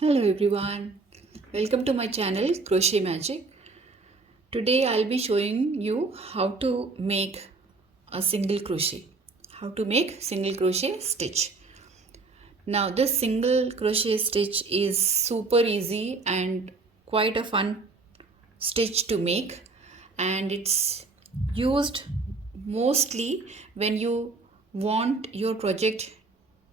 Hello everyone, welcome to my channel Crochet Magic. Today I'll be showing you how to make a single crochet, single crochet stitch. Now this single crochet stitch is super easy and quite a fun stitch to make, and it's used mostly when you want your project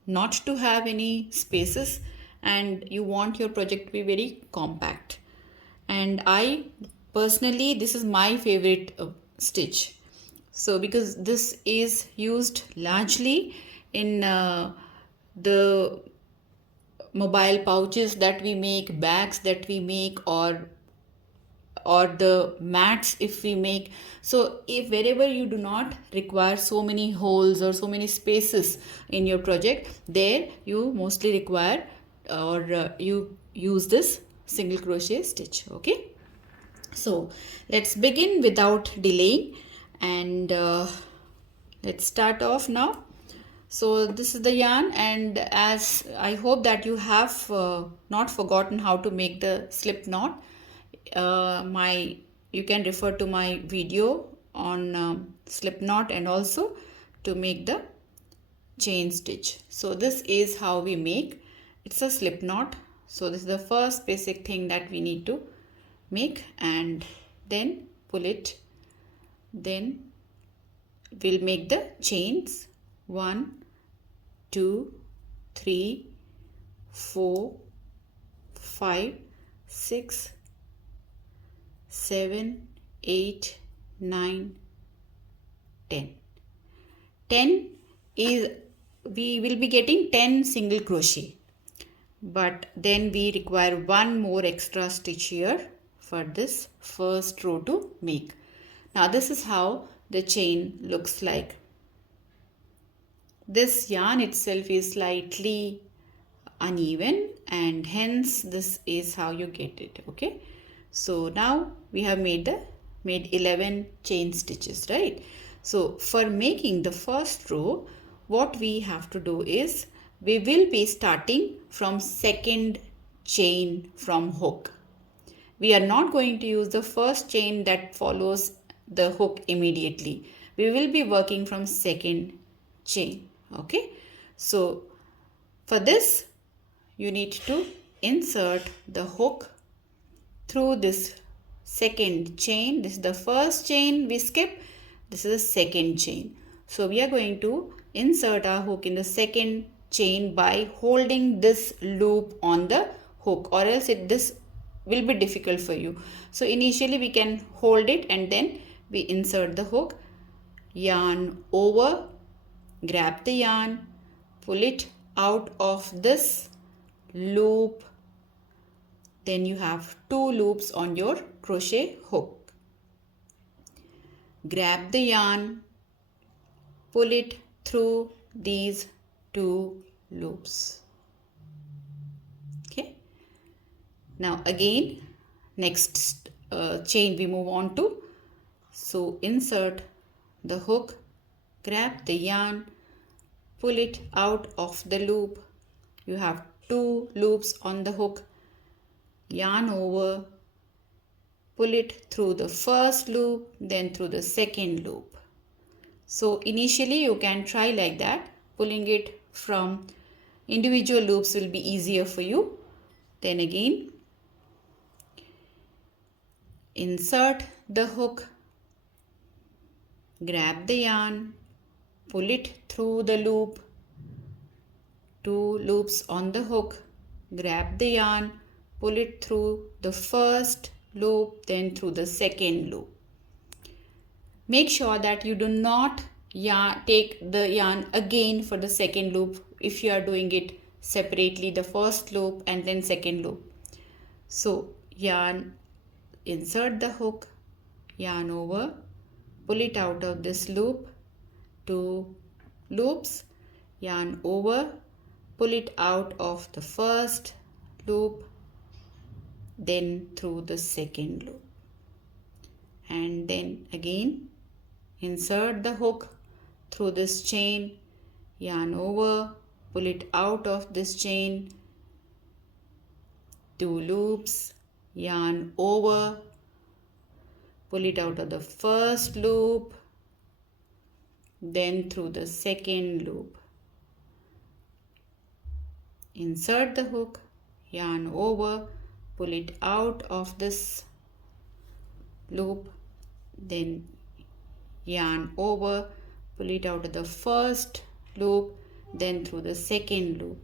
not to have any spaces and you want your project to be very compact. And I personally, this is my favorite stitch, so because this is used largely in the mobile pouches that we make, bags that we make, or the mats if we make. So if wherever you do not require so many holes or so many spaces in your project, there you mostly require or you use this single crochet stitch. Okay, so let's begin without delaying, and let's start off now. So this is the yarn, and as I hope that you have not forgotten how to make the slip knot, my you can refer to my video on slip knot and also to make the chain stitch. So this is how we make. It's a slip knot. So this is the first basic thing that we need to make, and then pull it. Then we'll make the chains. 1, 2, 3, 4, 5, 6, 7, 8, 9, 10. 10 is, we will be getting 10 single crochet, but then we require one more extra stitch here for this first row to make. Now this is how the chain looks like. This yarn itself is slightly uneven, and hence this is how you get it. Okay, so now we have made 11 chain stitches, right? So for making the first row, what we have to do is we will be starting from second chain from hook. We are not going to use the first chain that follows the hook immediately. We will be working from second chain. Okay, so for this you need to insert the hook through this second chain. This is the first chain we skip. This is the second chain. So we are going to insert our hook in the second chain by holding this loop on the hook, or else this will be difficult for you. So initially we can hold it and then we insert the hook, yarn over, grab the yarn, pull it out of this loop. Then you have 2 loops on your crochet hook. Grab the yarn, pull it through these 2 loops. Okay, now again next chain we move on to. So insert the hook, grab the yarn, pull it out of the loop. You have 2 loops on the hook, yarn over, pull it through the first loop, then through the second loop. So initially you can try like that. Pulling it from individual loops will be easier for you. Then again insert the hook, grab the yarn, pull it through the loop, 2 loops on the hook, grab the yarn, pull it through the first loop, then through the second loop. Make sure that you do not take the yarn again for the second loop if you are doing it separately, the first loop and then second loop. So yarn, insert the hook, yarn over, pull it out of this loop, 2 loops, yarn over, pull it out of the first loop, then through the second loop, and then again insert the hook through this chain, yarn over, pull it out of this chain, 2 loops, yarn over, pull it out of the first loop, then through the second loop. Insert the hook, yarn over, pull it out of this loop, then yarn over, pull it out of the first loop, then through the second loop.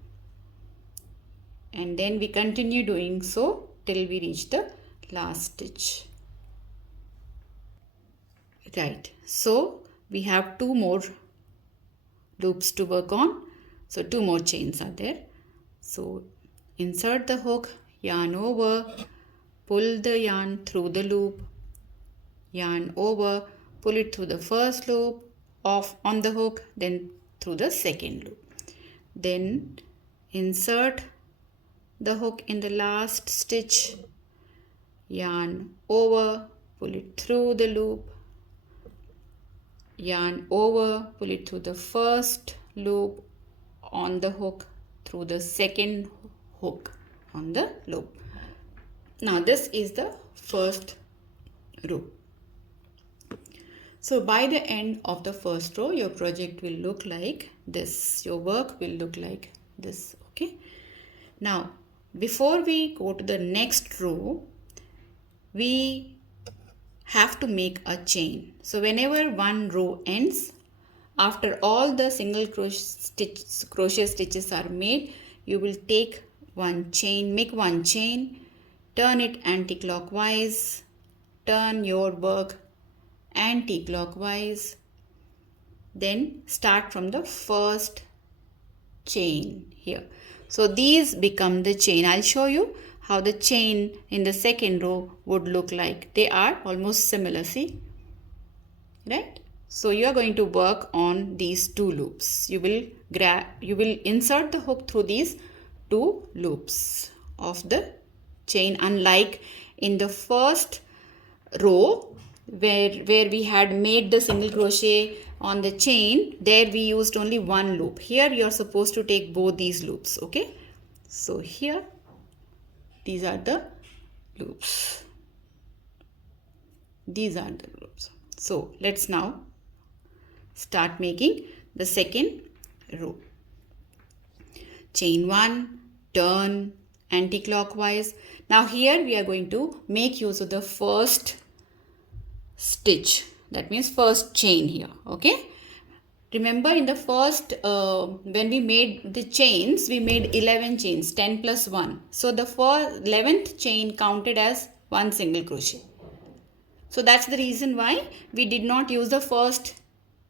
And then we continue doing so till we reach the last stitch. Right, so we have 2 more loops to work on. So 2 more chains are there. So insert the hook, yarn over, pull the yarn through the loop, yarn over, pull it through the first loop, off on the hook, then through the second loop. Then insert the hook in the last stitch, yarn over, pull it through the loop, yarn over, pull it through the first loop on the hook, through the second hook on the loop. Now this is the first row. So by the end of the first row, your project will look like this. Your work will look like this. Okay. Now, before we go to the next row, we have to make a chain. So whenever one row ends, after all the single crochet stitches are made, you will take one chain, make one chain, turn it anti-clockwise, turn your work anti-clockwise, then start from the first chain here. So these become the chain. I'll show you how the chain in the second row would look like. They are almost similar, see? Right? So you are going to work on these 2 loops. You will insert the hook through these 2 loops of the chain, unlike in the first row where we had made the single crochet on the chain. There we used only 1 loop. Here you are supposed to take both these loops. Okay, so here these are the loops. These are the loops. So let's now start making the second row. Chain 1, turn anti-clockwise. Now here we are going to make use of the first stitch, that means first chain here. Okay, remember in the first when we made the chains, we made 11 chains, 10 plus 1. So the 11th chain counted as one single crochet. So that's the reason why we did not use the first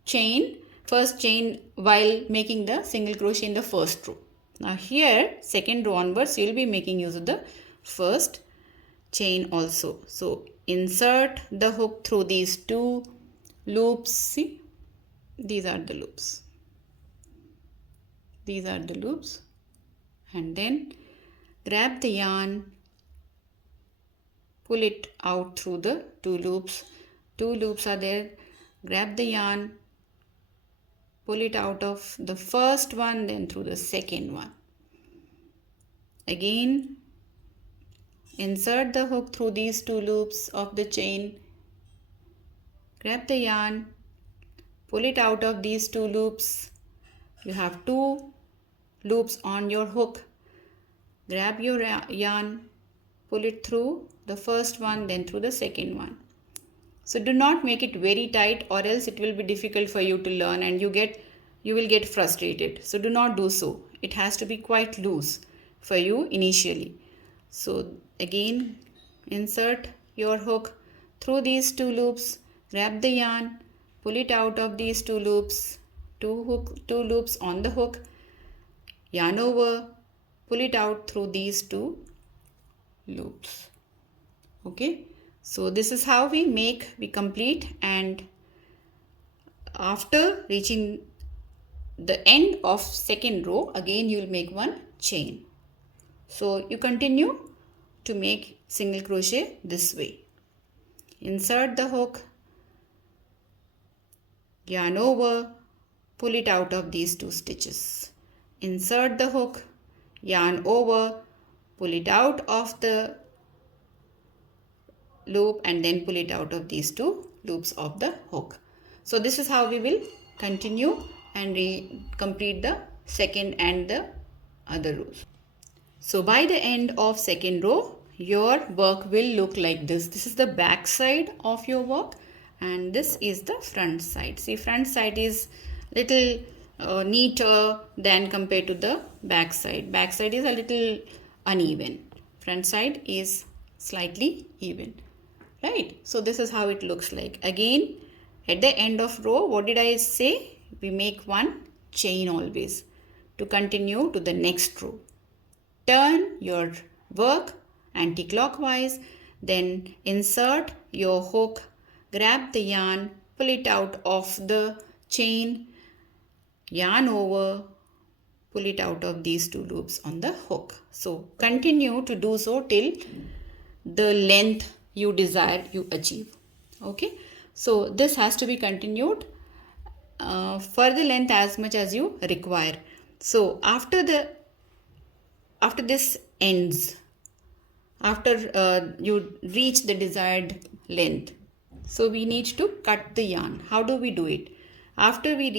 chain while making the single crochet in the first row. Now here second row onwards, you will be making use of the first chain also. So insert the hook through these 2 loops. See, these are the loops. These are the loops. And then grab the yarn, pull it out through the 2 loops. 2 loops are there. Grab the yarn, pull it out of the first one, then through the second one. Again, insert the hook through these 2 loops of the chain. Grab the yarn, pull it out of these 2 loops. You have 2 loops on your hook. Grab your yarn, pull it through the first one, then through the second one. So do not make it very tight, or else it will be difficult for you to learn and you will get frustrated. So do not do so. It has to be quite loose for you initially. So again, insert your hook through these 2 loops, grab the yarn, pull it out of these 2 loops, 2 loops on the hook, yarn over, pull it out through these 2 loops. Okay, so this is how we complete, and after reaching the end of second row, again you will make one chain. So you continue to make single crochet this way. Insert the hook, yarn over, pull it out of these 2 stitches. Insert the hook, yarn over, pull it out of the loop, and then pull it out of these two loops of the hook. So this is how we will continue and complete the second and the other rows. So by the end of second row, your work will look like this. This is the back side of your work and this is the front side. See, front side is little neater than compared to the back side. Back side is a little uneven. Front side is slightly even. Right? So this is how it looks like. Again, at the end of row, what did I say? We make one chain always to continue to the next row. Turn your work anti-clockwise, then insert your hook, grab the yarn, pull it out of the chain, yarn over, pull it out of these two loops on the hook. So continue to do so till the length you desire you achieve. Okay, so this has to be continued for the length as much as you require. So after this ends, after you reach the desired length, so we need to cut the yarn. How do we do it? After we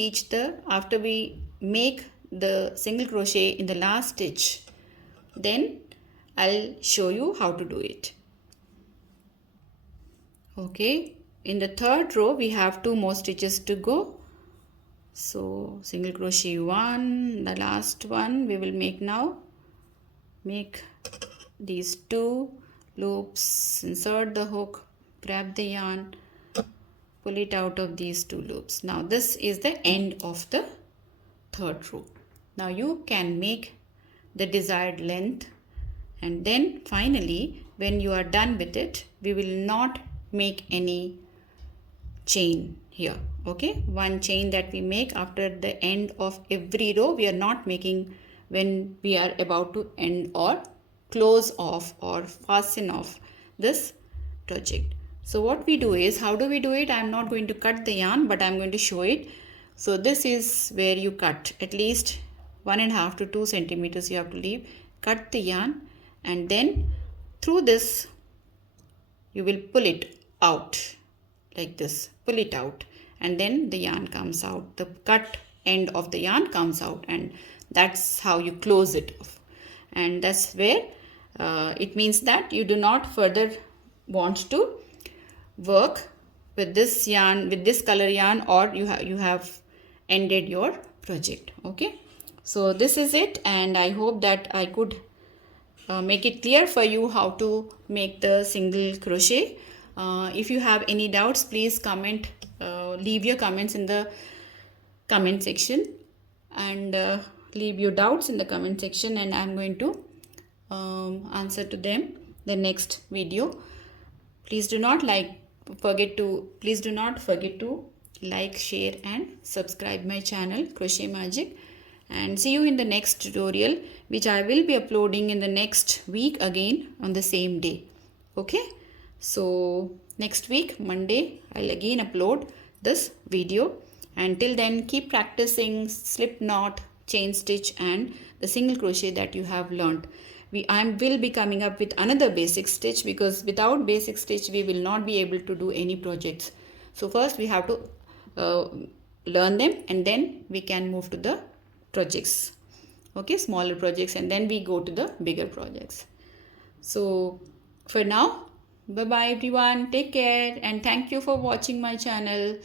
make the single crochet in the last stitch, then I'll show you how to do it. Okay, in the third row we have 2 more stitches to go. So single crochet 1, the last one we will make now. Make these 2 loops, insert the hook, grab the yarn, pull it out of these 2 loops. Now this is the end of the third row. Now you can make the desired length, and then finally when you are done with it, we will not make any chain here. Okay, one chain that we make after the end of every row, we are not making when we are about to end or close off or fasten off this project. So what we do is, how do we do it? I am not going to cut the yarn, but I am going to show it. So this is where you cut at least 1.5 to 2 centimeters you have to leave. Cut the yarn, and then through this you will pull it out like this. Pull it out, and then the yarn comes out. The cut end of the yarn comes out, and that's how you close it off. And that's where it means that you do not further want to work with this yarn, with this color yarn, or you have ended your project. Okay, so this is it, and I hope that I could make it clear for you how to make the single crochet. If you have any doubts, please comment, leave your comments in the comment section, and leave your doubts in the comment section, and I'm going to answer to them the next video. Please do not forget to like, share and subscribe my channel Crochet Magic, and see you in the next tutorial, which I will be uploading in the next week again on the same day. Okay, so next week Monday I'll again upload this video. Until then, keep practicing slip knot, chain stitch and the single crochet that you have learned. I will be coming up with another basic stitch, because without basic stitch we will not be able to do any projects. So first we have to learn them, and then we can move to the projects. Okay, smaller projects, and then we go to the bigger projects. So for now, bye bye everyone, take care, and thank you for watching my channel.